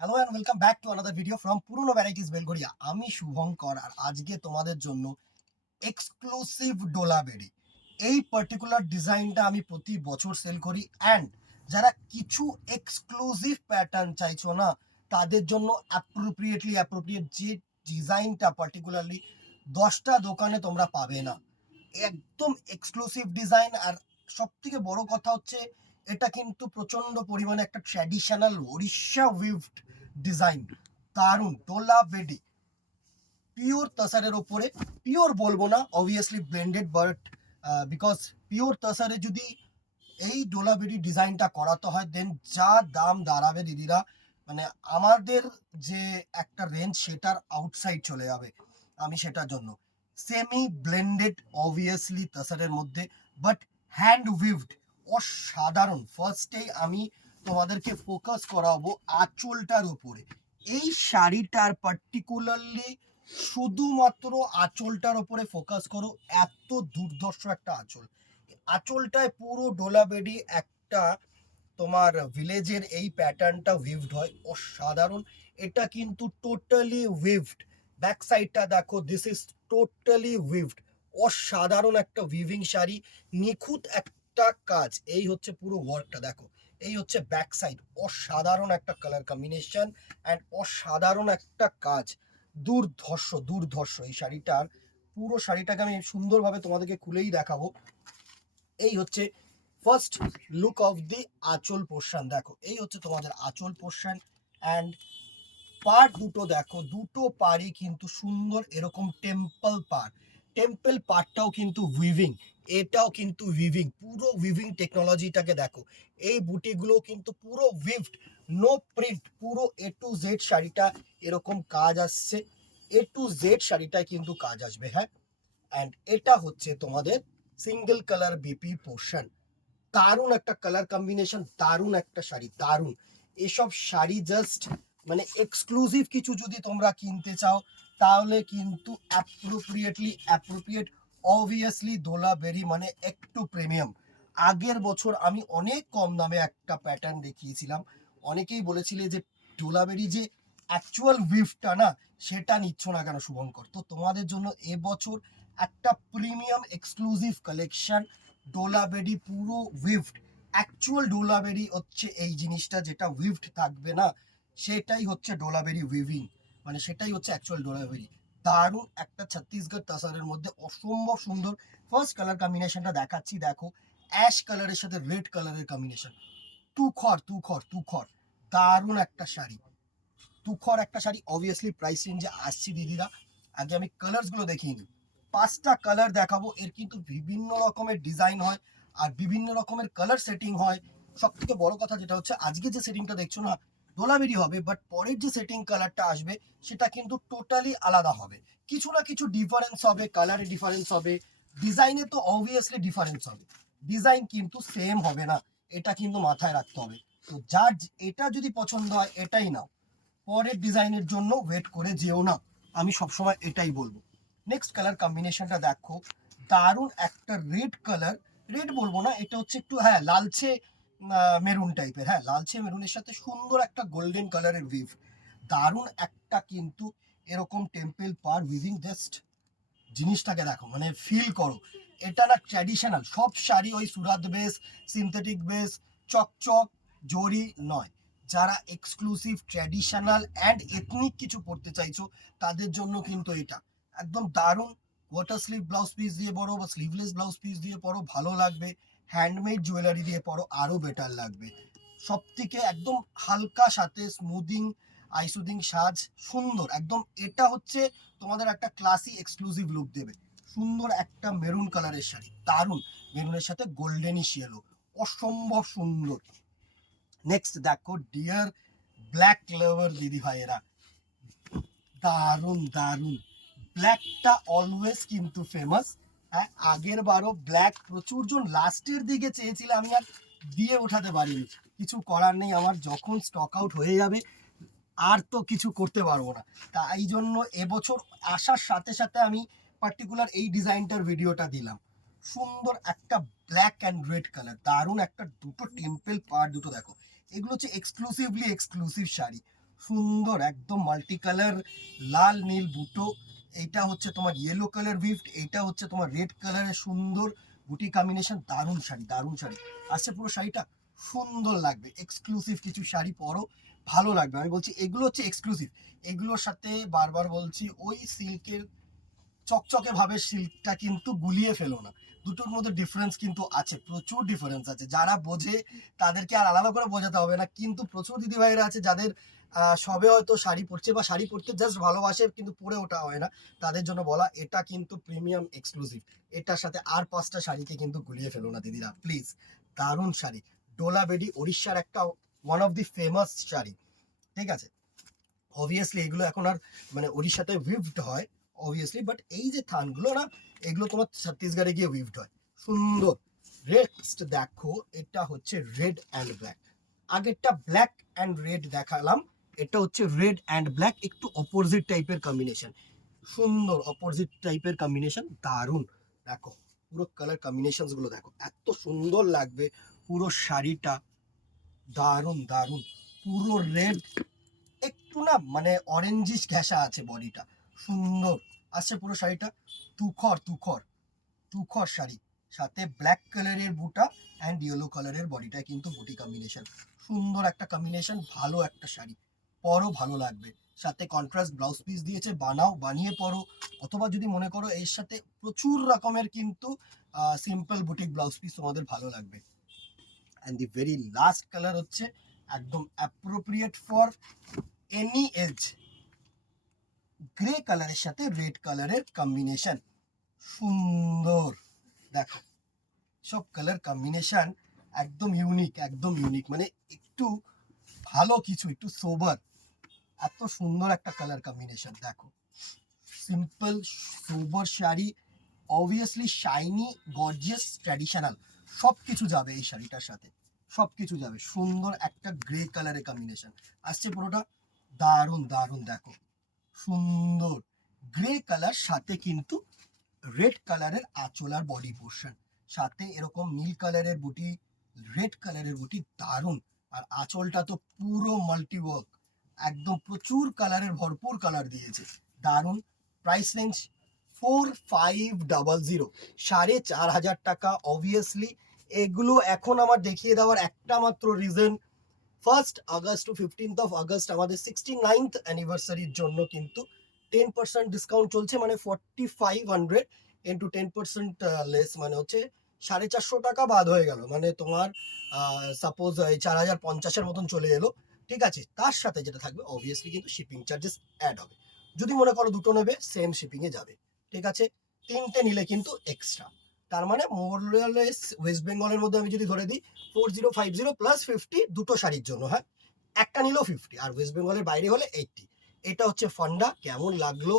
Hello and welcome back to another video from পুরনো varieties Belgharia. আমি শুভঙ্কর আর আজকে তোমাদের জন্য এক্সক্লুসিভ ডোলাবেরি এই পার্টিকুলার ডিজাইনটা আমি প্রতি বছর সেল করি। অ্যান্ড যারা কিছু এক্সক্লুসিভ প্যাটার্ন চাইছো না, তাদের জন্য অ্যাপ্রোপ্রিয়েট যে ডিজাইনটা পার্টিকুলারলি 10টা দোকানে তোমরা পাবে না। একদম এক্সক্লুসিভ ডিজাইন। আর সব থেকে বড় কথা হচ্ছে এটা কিন্তু প্রচন্ড পরিমাণে একটা ট্র্যাডিশনাল ওড়িশা উইভড ডিজাইন। দারুণ ডোলা বেডি, পিওর তাসারের ওপরে। পিওর বলবো না, obviously blended, but because pure তাসারে যদি এই ডোলা বেডি ডিজাইনটা করাতে হয় দেন যা দাম দাঁড়াবে দিদিরা, মানে আমাদের যে একটা রেঞ্জ সেটার আউটসাইড চলে যাবে। আমি সেটার জন্য সেমি ব্লেন্ডেড অবভিয়াসলি তাসারের মধ্যে, বাট হ্যান্ড উইভড, অসাধারণ। ফার্স্টেই আমি তোমাদেরকে ফোকাস করাবো আঁচলটার উপরে। এই শাড়িটার পার্টিকুলারলি শুধুমাত্র আঁচলটার উপরে ফোকাস করো। এত দুর্ধর্ষ একটা আঁচল, আঁচলটায় পুরো ডোলাবেডি একটা তোমার ভিলেজের এই প্যাটার্নটা উইভড হয়, অসাধারণ। এটা কিন্তু টোটালি উইভড। ব্যাক সাইডটা দেখো, দিস ইজ টোটালি উইভড। অসাধারণ একটা উইভিং শাড়ি, নিখুঁত একটা কাজ। এই হচ্ছে পুরো ওয়ার্কটা দেখো, এই হচ্ছে ব্যাক সাইড। অসাধারণ একটা কালার কম্বিনেশন অ্যান্ড অসাধারণ একটা কাজ। দুর্ধর্ষ এই শাড়িটার। পুরো শাড়িটাকে আমি সুন্দরভাবে তোমাদেরকে খুলেই দেখাবো। এই হচ্ছে ফার্স্ট লুক অফ দি আঁচল পোর্শন। দেখো, এই হচ্ছে তোমাদের আঁচল পোর্শন। অ্যান্ড পার্ট দুটো দেখো, দুটো পাড়ই কিন্তু সুন্দর এরকম টেম্পল পার্টটাও কিন্তু উইভিং, এটাও কিন্তু উইভিং, পুরো উইভিং টেকনোলজিটাকে দেখো। এই বুটিগুলো কিন্তু পুরো উইভড, নো প্রিন্ট, পুরো A to Z শাড়িটা এরকম কাজ আসছে। A to Z শাড়িটায় কিন্তু কাজ আসবে, হ্যাঁ। অ্যান্ড এটা হচ্ছে তোমাদের সিঙ্গেল কালার বিপি পোর্শন। দারুণ একটা কালার কম্বিনেশন, দারুণ একটা শাড়ি, দারুণ। এসব শাড়ি জাস্ট মানে এক্সক্লুসিভ কিছু যদি তোমরা কিনতে চাও তাহলে কিন্তু অ্যাপ্রোপ্রিয়েট অবভিয়াসলি দোলাবেরি মানে একটু প্রিমিয়াম। আগের বছর আমি অনেক কম দামে একটা প্যাটার্ন দেখিয়েছিলাম, অনেকেই বলেছিলে যে দোলাবেরি যে অ্যাকচুয়াল উইফটা না সেটা নিচ্ছ না কেন শুভঙ্কর। তো তোমাদের জন্য এবছর একটা প্রিমিয়াম এক্সক্লুসিভ কালেকশন, ডোলাবেরি পুরো উইভড। অ্যাকচুয়াল ডোলাবেরি হচ্ছে এই জিনিসটা, যেটা উইভড থাকবে না সেটাই হচ্ছে ডোলাবেরি উইভিং, মানে সেটাই হচ্ছে অ্যাকচুয়াল ডোলাবেরি। দারুণ একটা ছত্তিশগড় তাসারের মধ্যে অসম্ভব সুন্দর। ফার্স্ট কালার কম্বিনেশনটা দেখাচ্ছি, দেখো অ্যাশ কালারের সাথে রেড কালারের কম্বিনেশন। তুখর দারুণ একটা শাড়ি, তুখর একটা শাড়ি। অবভিয়াসলি প্রাইস রেঞ্জে আসছি দিদিরা। আগে আমি কালার্স গুলো দেখিয়ে নিই। 5টা কালার দেখাবো। এর কিন্তু বিভিন্ন রকমের ডিজাইন হয় আর বিভিন্ন রকমের কালার সেটিং হয়। সব থেকে বড় কথা যেটা হচ্ছে আজকে যে সেটিংটা দেখছো না দোলাবেরি হবে, বাট পরের যে সেটিং কালারটা আসবে সেটা কিন্তু টোটালি আলাদা হবে। কিছু না কিছু ডিফারেন্স হবে, কালারে ডিফারেন্স হবে, ডিজাইনে তো অবভিয়াসলি ডিফারেন্স হবে, ডিজাইন কিন্তু সেম হবে না, এটা কিন্তু মাথায় রাখতে হবে। তো যার এটা যদি পছন্দ হয় এটাই নাও, পরের ডিজাইনের জন্য ওয়েট করে যেও না, আমি সবসময় এটাই বলবো। নেক্সট কালার কম্বিনেশনটা দেখো, দারুণ একটা রেড কালার। রেড বলবো না, এটা হচ্ছে একটু হ্যাঁ লালচে মেরুন টাইপের, হ্যাঁ লালচে মেরুনের সাথে সুন্দর একটা গোল্ডেন কালারের উইভ। দারুণ একটা কিন্তু এরকম টেম্পল পার উইভিং। জাস্ট জিনিসটাকে দেখো, মানে ফিল করো। এটা না ট্র্যাডিশনাল সব শাড়ি ওই সুরাত বেস, সিনথেটিক বেস, চকচক জরি নয়। যারা এক্সক্লুসিভ ট্র্যাডিশনাল অ্যান্ড এথনিক কিছু পড়তে চাইছো তাদের জন্য কিন্তু এটা একদম দারুণ। ওয়াটার স্লিভ ব্লাউজ পিস দিয়ে পরো বা স্লিভলেস ব্লাউজ পিস দিয়ে পরো ভালো লাগবে, হ্যান্ডমেড জুয়েলারি দিয়ে পরো আরো বেটার লাগবে। সব থেকে একদম হালকা সাথে স্মুদিং আইসুদিং সাজ, সুন্দর একদম। এটা হচ্ছে তোমাদের একটা ক্লাসি এক্সক্লুসিভ লুক দেবে। সুন্দর একটা মেরুন কালারের শাড়ি, দারুণ, মেরুনের সাথে গোল্ডেনিশ ইয়েলো, অসম্ভব সুন্দর। নেক্সট দেখো ডিয়ার ব্ল্যাক লাভার দিদি ভাইয়েরা, দারুণ। ব্ল্যাকটা অলওয়েজ কিন্তু ফেমাস। হ্যাঁ, আগের বারও ব্ল্যাক প্রচুর জন লাস্টের দিকে চেয়েছিল, আমি আর দিয়ে ওঠাতে পারিনি। কিছু করার নেই, আমার যখন স্টক আউট হয়ে যাবে আর তো কিছু করতে পারবো না। তাই জন্য এবছর আসার সাথে সাথে আমি পার্টিকুলার এই ডিজাইনটার ভিডিওটা দিলাম। সুন্দর একটা ব্ল্যাক অ্যান্ড রেড কালার, দারুণ একটা দুটো টেম্পল পার্ট দুটো দেখো। এগুলো হচ্ছে এক্সক্লুসিভ শাড়ি, সুন্দর একদম মাল্টি কালার, লাল নীল দুটো। এইটা হচ্ছে তোমার ইয়েলো কালার উইভড, এইটা হচ্ছে তোমার রেড কালারের সুন্দর বুটি কম্বিনেশন। দারুণ শাড়ি, দারুণ শাড়ি আসছে। পুরো শাড়িটা সুন্দর লাগবে, এক্সক্লুসিভ কিছু শাড়ি পরো, ভালো লাগবে। আমি বলছি এগুলো হচ্ছে এক্সক্লুসিভ। এগুলোর সাথে বারবার বলছি ওই সিল্কের চকচকে ভাবে সিল্কটা কিন্তু গুলিয়ে ফেলো না। দুটোর মধ্যে ডিফারেন্স কিন্তু আছে, প্রচুর ডিফারেন্স আছে। যারা বোঝে তাদেরকে আর আলাদা করে বোঝাতে হবে না, কিন্তু প্রচুর দিদিভাইরা আছে যাদের সবে হয়তো শাড়ি পরছে বা শাড়ি পরতে জাস্ট ভালোবাসে কিন্তু পরে ওটা হয় না, তাদের জন্য বলা এটা কিন্তু প্রিমিয়াম এক্সক্লুসিভ। এটার সাথে আর 5টা শাড়িকে কিন্তু গুলিয়ে ফেলো না দিদিরা প্লিজ। দারুণ শাড়ি, ডোলা বেডি ওড়িশার একটা one of the famous sari, ঠিক আছে। অবভিয়াসলি এগুলো এখন আর মানে ওড়িশাতে উইভড হয় অবভিয়াসলি, বাট এই যে থানগুলো না, এগুলো তোমার ছত্তিশগড়ে গিয়ে উইভড হয়। সুন্দর। নেক্সট দেখো, এটা হচ্ছে রেড অ্যান্ড ব্ল্যাক। আগেরটা ব্ল্যাক অ্যান্ড রেড দেখালাম, এটা হচ্ছে রেড অ্যান্ড ব্ল্যাক, একটু অপোজিট টাইপের কম্বিনেশন। সুন্দর অপোজিট টাইপের কম্বিনেশন, দারুণ। দেখো পুরো কালার কম্বিনেশন গুলো দেখো, এত সুন্দর লাগবে পুরো শাড়িটা, দারুণ দারুণ। পুরো রেড, একটু না মানে অরেঞ্জিশ ঘেঁষা আছে বডিটা, সুন্দর আসছে পুরো শাড়িটা। তুখর তুখর তুখর শাড়ি, সাথে ব্ল্যাক কালারের বুটা অ্যান্ড ইয়েলো কালারের বডিটা কিন্তু বুটি কম্বিনেশন। সুন্দর একটা কম্বিনেশন, ভালো একটা শাড়ি, পরো ভালো লাগবে। সাথে কন্ট্রাস্ট ব্লাউজ পিস দিয়েছে, বানাও বানিয়ে পরো। অথবা যদি মনে করো এর সাথে প্রচুর রকমের কিন্তু সিম্পল বুটিক ব্লাউজ পিস তোমাদের ভালো লাগবে। And the very last colour হচ্ছে একদম appropriate for any age, grey কালারের সাথে রেড কালারের কম্বিনেশন। সুন্দর। দেখো সব কালার কম্বিনেশন একদম ইউনিক, একদম ইউনিক, মানে একটু ভালো কিছু, একটু সোবার। এত সুন্দর একটা কালার কম্বিনেশন। দেখো simple sober sari, obviously shiny, gorgeous, traditional, সব কিছু যাবে এই শাড়িটার সাথে, সব কিছু যাবে। সুন্দর একটা গ্রে কালারের কম্বিনেশন আসছে পুরোটা, দারুণ দারুণ। দেখো সুন্দর গ্রে কালার, সাথে কিন্তু রেড কালারের আঁচল আর বডি পোর্শন, সাথে এরকম নীল কালারের বুটি, রেড কালারের বুটি, দারুণ। আর আঁচলটা তো পুরো মাল্টি ওয়ার্ক, একদম প্রচুর কালারের ভরপুর কালার দিয়েছে, দারুণ। প্রাইস রেঞ্জ 4500, 4500 টাকা। অবভিয়াসলি এগুলো এখন আমার দেখিয়ে দেওয়ার একটা মাত্র reason, 1st August two 15th August আমাদের 69th অ্যানিভার্সারির জন্য কিন্তু 10% ডিসকাউন্ট চলছে, মানে 4500 ইন্টু 10% লেস, মানে হচ্ছে 450 টাকা বাদ হয়ে গেল, মানে তোমার সাপোজ 4050-এর মতন চলে এলো, ঠিক আছে। তার সাথে যেটা থাকবে অবভিয়াসলি কিন্তু শিপিং চার্জেস অ্যাড হবে। যদি মনে করো দুটো নেবে সেম শিপিং এ যাবে, ঠিক আছে। তিনটে নিলে কিন্তু এক্সট্রা। তার মানে মোরলেস ওয়েস্ট বেঙ্গলের মধ্যে আমি যদি ধরে দিই 4050 প্লাস 50 দুটো শাড়ির জন্য, হ্যাঁ, একটা নিলেও 50, আর ওয়েস্ট বেঙ্গলের বাইরে হলে 80। এটা হচ্ছে ফান্ডা। কেমন লাগলো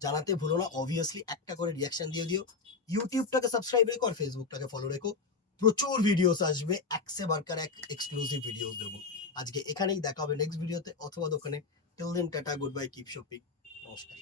জানাতে ভুলো না, অবভিয়াসলি একটা করে রিয়াকশন দিয়ে দিও। ইউটিউবটাকে সাবস্ক্রাইব রেখো আর ফেসবুকটাকে ফলো রেখো, প্রচুর ভিডিওস আসবে, একসে বারকার এক এক্সক্লুসিভ ভিডিওস দেবো। আজকে এখানেই দেখা হবে নেক্সট ভিডিওতে অথবা দোকানে। টিল দেন টাটা, গুড বাই, কিপ শপিং, নমস্কার।